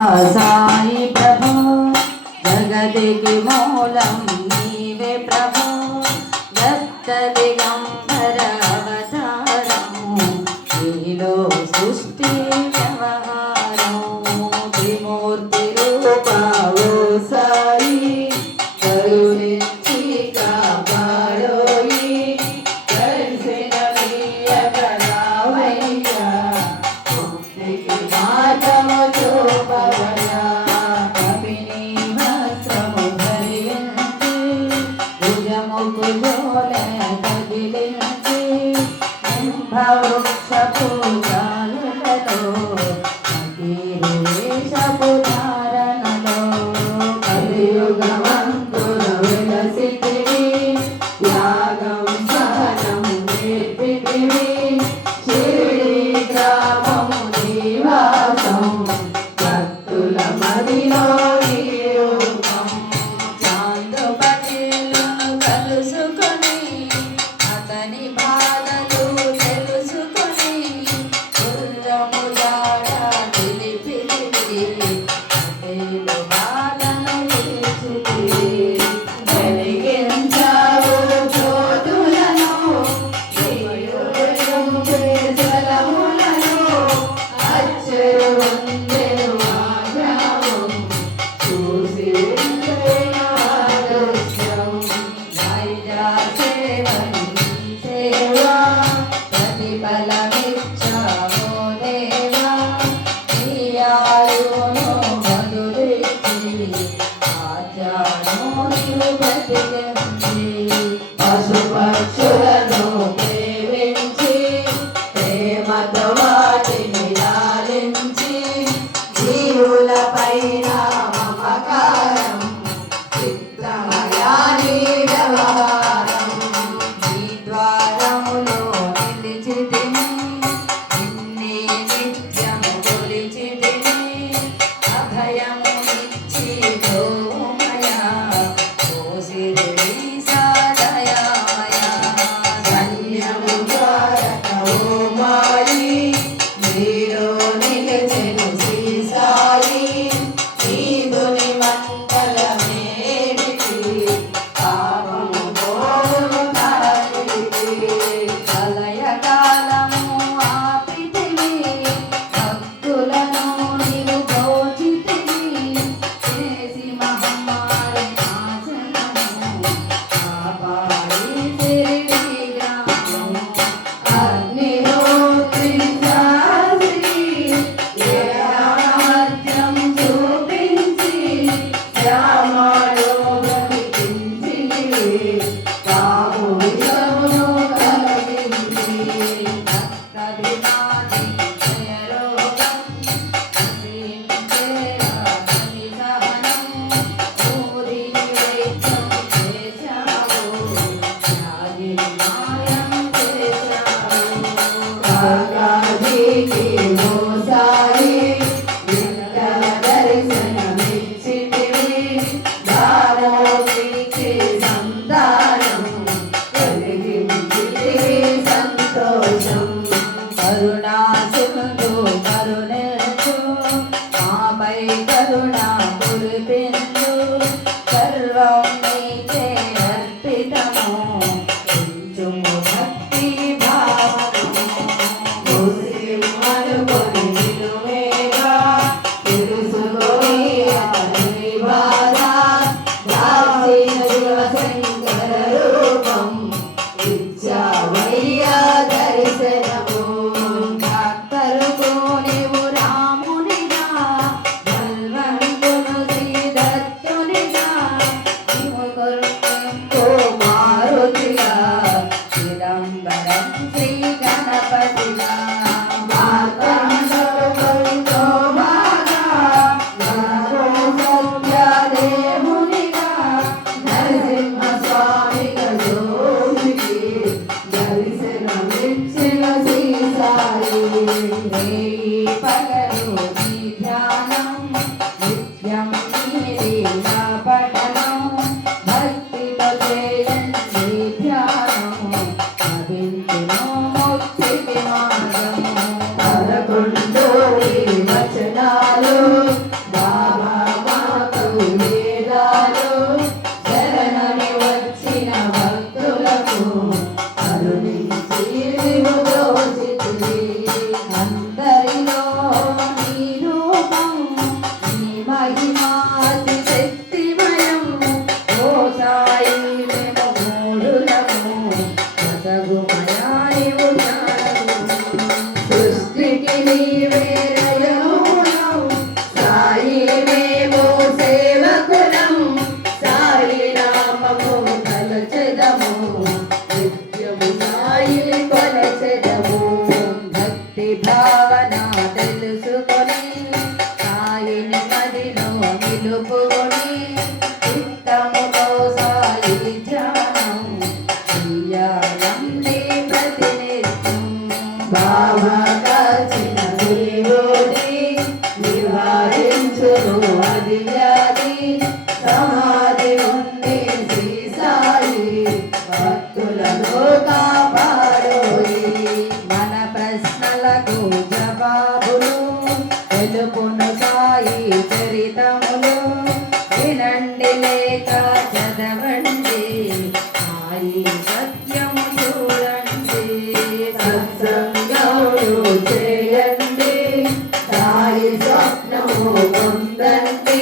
సాయి ప్రభు జగదికి మూలం నీవే ప్రభు దత్త దిగంబర అవతారము నీలో సృష్టి వ్యవహారం త్రిమూర్తి రూపావు సాయి కరుణించి కాపాడోయి కలిసిన వీయగరావయ్యా ముక్తికి మార్గము చూపవయ్యా కపిని వస్త్రము ధరించి భుజముకు జోల కదిలించి కుంభవృక్షపు జాలులలో వేషపు ధారణలో కలియుగమంతుల విలసితివి యాగం సహనం నేర్పితివి షిరిడి గ్రామము నివాసం భక్తుల మదిలో నీ రూపం చాందుపతిలను కలుసుకొని అతని బాధలు తెలుసుకొని గుర్రము జాడ తెలిపితివి అతేలు బాధను తీర్చితివి వెలిగించావు జ్యోతులను నీయుడించే జలములను అచ్చరు వందెను ఆ గ్రామం చూసి ఉండిన ఆదర్శం వైజాసేవని సేవా ప్రతిఫలమిచ్చావో దేవా నీ ఆయువును బదులిచ్చి ఆచారము నీవు ప్రతిగంచి పశుపక్షులను ప్రేమించి ప్రేమతో వాటిని లాలించి జీవుల పైన మమకారం చిత్రమయాని వ్యవహారం నీ ద్వారములో నిలిచితిని నిన్నే నిత్యము కొలిచితిని అభయము ఇచ్చి గోమయా ఓసిరి సాదయామయా ధన్యము ద్వారక ఓ మాయి నీలో నిలిచెను శ్రీ సాయి నీదుని మంగళమేమిటి పాపము పోవును తాకితి ప్రళయకాలము ఆపితివి భక్తులను నీవు భోజితివి చేసి మహమ్మారి నాశనము కాపాడి షిరిడి గ్రామం అగ్నిహోత్రి శాస్త్రి ఏకామత్యం చూపించి శ్యామలో బ్రతికించితివి తాము విషమును కలిగించి భక్తభిమాని జయరోగం నశించేలా సన్నిధానం ఊరి వైద్యం చేశావు వ్యాధిని మాయం చేశావు కాకాజీకి ఓ సాయి విఠల దర్శనమిచ్చితివి దామోదరికి సంతానం కలిగించితివి సంతోషం కరుణా సింధు కరుణించు మాపై కరుణ కురిపించు సర్వం నీకే అర్పితము కొంచెము భక్తి భావము ముస్లిమనుకొని నిలువేగా తెలుసుకొని అతని బాధ దాచిన శివశంకర రూపం ఇచ్చావయ్యా దర్శనము భక్తరుకు నీవు రామునిగా బల్వంతుల నిలుపుకొని చిత్తముతో సాయి ధ్యానం చెయ్యాలండి ప్రతినిత్యం. బాబా కాచిన దేవుడి నివారించును అది వ్యాధి. సమాధి ఉంది శ్రీ సాయి భక్తులను కాపాడోయి. మన ప్రశ్నలకు జవాబులు తెలుపును సాయి చరితములు. వినండి లేక చదవండి సాయి సత్యము చూడండి. సత్సంగములు చేయండి సాయి స్వప్నము పొందండి.